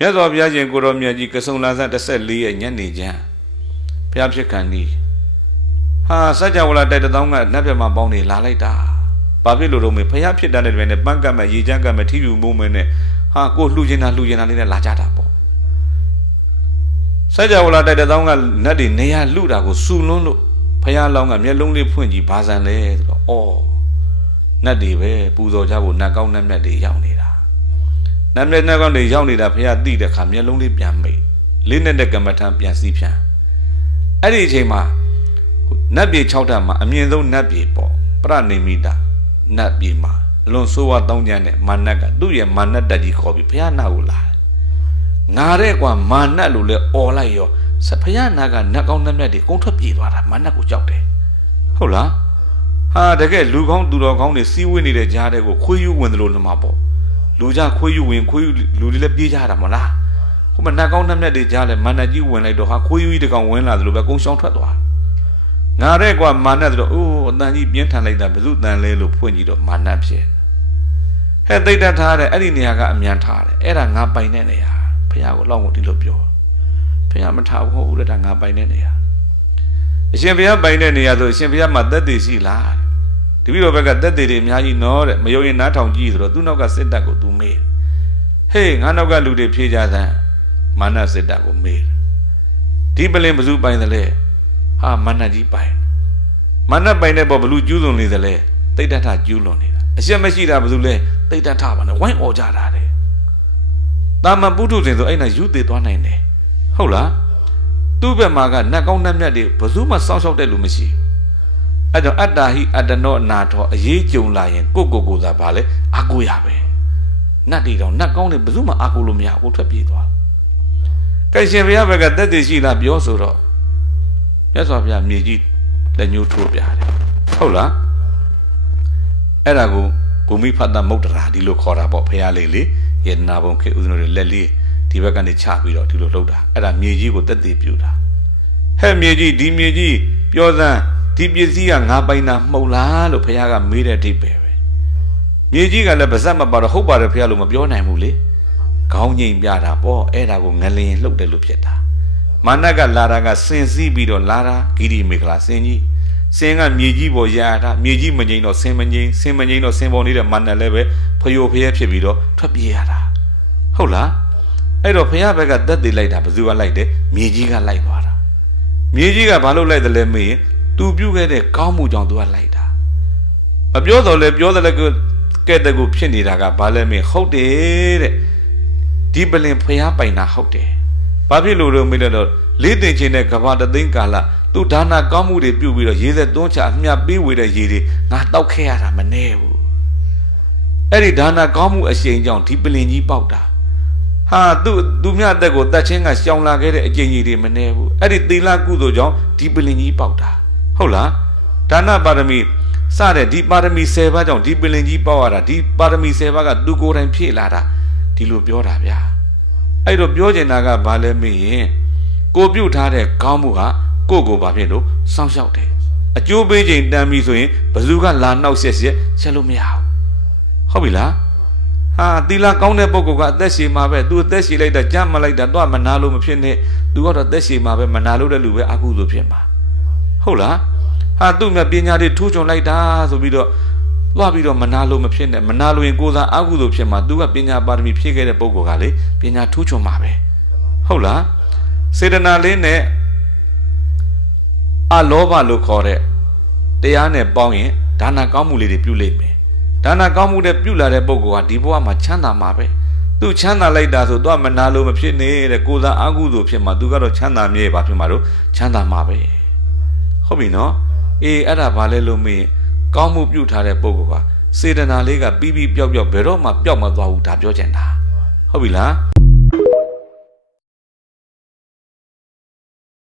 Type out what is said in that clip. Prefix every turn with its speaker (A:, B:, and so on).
A: မြတ်စွာဘုရားရှင်ကိုတော်မြတ်ကြီးကဆုံလာဆန်း14ရက်ညနေချင်းဘုရားဖြစ်ခံဒီဟာစัจ java လာတိုက်တသောင်းကနတ်ပြမှာပေါင်းနေလာလိုက်တာဘာဖြစ်လို့တော့မေဘုရားဖြစ်တဲ့တွင်နဲ့ပန်းကတ်မဲ့ရေချမ်းကတ်မဲ့ထီပြူမှုမဲနဲ့ဟာကိုလှူချင်တာလှူချင်တာလေးနဲ့လာကြတာပေါ့စัจ java လာတိုက်တသောင်းကနတ်တွေနေရလှူတာကိုစူလွန်းလို့ဘုရားလောင်းကမျက်လုံးလေးဖွင့်ကြည့်ဘာဆန်လဲဆိုတော့အော်နတ်တွေပဲပူဇော်ကြဖို့နတ်ကောင်းနတ်မြတ်တွေရောက်နေတာနမ်လက်နှက်ကောင်းတွေရောက်နေတာဖះတိတဲ့ခါမျက်လုံးလေးပြန်မိတ်လေးနဲ့တဲ့ကမ္မထံပြန်စီးပြန်အဲ့ဒီအချိန်မှာနတ်ပြည်6ထပ်မှာအမြင့်ဆုံးနတ်ပြည်ပေါ့ပရဏိမိတာနတ်ပြည်မှာအလွန်ဆိုးဝါးတောင်းကြတဲ့မာနတ်ကသူ့ရဲ့မာနတ်တက်ကြီးခေါ်ပြီးဖះနာကိုလာငါတဲ့ကွာမာနတ်လို့လဲအော်လိုက်ရောဖះနာကနတ်ကောင်းနတ်မြတ်တွေကုန်းထွက်ပြေးသွားတာမာနတ်ကိုကြောက်တယ်ဟုတ်လားဟာတကယ်လူကောင်းသူတော်ကောင်းတွေစီးဝေးနေတဲ့ကြားတဲ့ကိုခွေးယူဝင်သလိုနှမပေါ့လူကြခွေးယူဝင်ခွေးယူလူတွေလည်းပြေးကြတာမလားခုမှနှက်ကောင်းနှက်မြက်တွေကြားလဲမန္တကြီးဝင်လိုက်တော့ဟာခွေးယူကြီးတကောင်ဝင်လာသလိုပဲကုန်းရှောင်းထွက်သွားငါတဲ့ကွာမာနဆိုတော့အိုးအတန်ကြီးပြင်းထန်လိုက်တာဘယ်သူတန်လဲလို့ဖွင့်ကြည့်တော့မာနဖြစ်ဟဲ့တိတ်တတ်ထားတဲ့အဲ့ဒီနေရာကအမြန်ထားတယ်အဲ့ဒါငါပိုင်တဲ့နေရာဖခင်ကိုလောက်ကိုဒီလိုပြောဖခင်မထားဘူးဟုတ်ဘူးတဲ့ဒါငါပိုင်တဲ့နေရာအရှင်ဘုရားပိုင်တဲ့နေရာဆိုအရှင်ဘုရားမှာတက်တည်ရှိလားတပည့်တော်ဘက်ကတက်သေးတွေအများကြီးနော်တဲ့မယုံရင်နားထောင်ကြည့်ဆိုတော့သူ့နောက်ကစစ်တပ်ကိုသူမေးဟေးငါနောက်ကလူတွေဖြေးကြစမ်းမာနစစ်တပ်ကိုမေးဒီပလင်ဘသူပိုင်တယ်လဲဟာမာနကြီးပိုင်မာနပိုင်တဲ့ပေါ်ဘလူကျူးလွန်နေတယ်လဲတိတ်တထကျူးလွန်နေတာအရှက်မရှိတာဘသူလဲတိတ်တထပါနဲ့ဝိုင်းអော်ကြတာတဲ့တာမန်ပုထုရှင်ဆိုအဲ့နာယူသေးသွားနိုင်တယ်ဟုတ်လားသူ့ဘက်မှာကနတ်ကောင်းနတ်မြတ်တွေဘသူမှစောင့်ရှောက်တဲ့လူမရှိဘူးအဲကြောင့်အတ္တာဟိအတ္တနောအနာထောအရေးကြုံလာရင်ကိုကိုကိုသာဘာလဲအာကိုရပဲနတ်တီတော်နတ်ကောင်းတွေဘယ်သူမှအာကိုလို့မရဘူးထွက်ပြေးသွားကဲရှင်ဘုရားဘက်ကတက်တည်ရှိလားပြောဆိုတော့မြတ်စွာဘုရားမြေကြီးလက်ညှိုးထိုးပြတယ်ဟုတ်လားအဲ့ဒါကိုဂုမိဖတ်တမုတ်တရာဒီလိုခေါ်တာပေါ့ဘုရားလေးလေယတနာဘုံခေဥဒ္ဓနတွေလက်လေးဒီဘက်ကနေချပြီးတော့ဒီလိုလှုပ်တာအဲ့ဒါမြေကြီးကိုတက်တည်ပြူတာဟဲ့မြေကြီးဒီမြေကြီးပြောစမ်းဒီပစ္စည်းကငါပိုင်တာမှုတ်လားလို့ဘုရားကမေးတဲ့အထိပဲပဲမြေကြီးကလည်းပါဇက်မပါတော့ဟုတ်ပါတယ်ဘုရားလို့မပြောနိုင်ဘူးလေခေါင်းငိမ့်ပြတာပေါ့အဲ့ဒါကိုငလင်လှုပ်တယ်လို့ဖြစ်တာမာနကလာတာကစင်စီးပြီးတော့လာတာဂိရိမေခလာစင်ကြီးစင်ကမြေကြီးပေါ်ရာတာမြေကြီးမငိမ့်တော့စင်မငိမ့်စင်မငိမ့်တော့စင်ပေါ်နေတဲ့မာနလည်းပဲဖယိုဖယဲဖြစ်ပြီးတော့ထွက်ပြေးရတာဟုတ်လားအဲ့တော့ဘုရားဘက်ကတက်တည်လိုက်တာဘယ်သူကလိုက်တယ်မြေကြီးကလိုက်သွားတာမြေကြီးကဘာလို့လိုက်တယ်လဲမေးရင်သူပြုခဲ့တဲ့ကောင်းမှုကြောင့်သူကလိုက်တာမပြောတော့လဲပြောတယ်လည်းကဲတဲ့ကိုဖြစ်နေတာကဘာလဲမင်းဟုတ်တယ်တဲ့ဒီပလင်ဖျားပိုင်တာဟုတ်တယ်ဘာဖြစ်လို့လို့မေးတော့လေးတင်ချင်းတဲ့ကဘာတသိန်းကာလသူဒါနာကောင်းမှုတွေပြုပြီးတော့ရေသက်သွန်းချအမြပေးဝေတဲ့ရေတွေငါတောက်ခဲ့ရတာမနေဘူးအဲ့ဒီဒါနာကောင်းမှုအရှိန်ကြောင့်ဒီပလင်ကြီးပေါက်တာဟာသူသူမြတ်အသက်ကိုတတ်ချင်းကရှောင်လာခဲ့တဲ့အကျင့်ကြီးတွေမနေဘူးအဲ့ဒီသီလကုသိုလ်ကြောင့်ဒီပလင်ကြီးပေါက်တာဟုတ်လားဒါနပါရမီစတဲ့ဒီပါရမီ10ပါးကြောင့်ဒီပင်လင်ကြီး ပေါက်ရတာဒီပါရမီ10ပါးကသူကိုယ်တိုင်ဖြည့်လာတာဒီလိုပြောတာဗျာအဲ့တော့ပြောချင်တာကဘာလဲမေးရင်ကိုပြုတ်ထားတဲ့ကောင်းမှုကကိုကိုဘာဖြစ်လို့စောင့်ရှောက်တယ်အကျိုးပေးခြင်းတန်ပြီဆိုရင်ဘသူကလာနှောက်ဆက်ဆက်ချက်လို့မရဘူးဟုတ်ပြီလားဟာတီလာကောင်းတဲ့ပုံကအသက်ရှည်မှာပဲသူအသက်ရှည်လိုက်တာကြမ်းမလိုက်တာတော့မနာလို့မဖြစ်နဲ့သူကတော့အသက်ရှည်မှာပဲမနာလို့တဲ့လူပဲအကုသို့ဖြစ်မှာဟုတ်လားဟာသူ့မြတ်ပညာတွေထူးချွန်လိုက်တာဆိုပြီးတော့သွားပြီးတော့မနာလို့မဖြစ်နဲ့မနာလို့ရင်ကိုယ်စားအကုသို့ဖြစ်မှာသူကပညာပါရမီဖြည့်ခဲ့တဲ့ပုံကောကလေပညာထူးချွန်မှာပဲဟုတ်လားစေတနာလေးနဲ့အလောဘလို့ခေါ်တဲ့တရားနဲ့ပေါင်းရင်ဒါနကောင်းမှုလေးတွေပြုလိမ့်မယ်ဒါနကောင်းမှုတွေပြုလာတဲ့ပုံကောကဒီဘဝမှာချမ်းသာမှာပဲသူချမ်းသာလိုက်တာဆိုတော့မနာလို့မဖြစ်နဲ့တဲ့ကိုယ်စားအကုသို့ဖြစ်မှာသူကတော့ချမ်းသာမြဲပါဖြစ်မှာတော့ချမ်းသာမှာပဲဟုတ်ပြီနော်အေးအဲ့ဒါဘာလဲလို့မင်းကောင်းမှုပြုထားတဲ့ပုံကပါစေတနာလေးကပြီးပြီးပျောက်ပျောက်ဘယ်တော့မှပျောက်မသွားဘူးဒါပြောချင်တာဟုတ်ပြီလား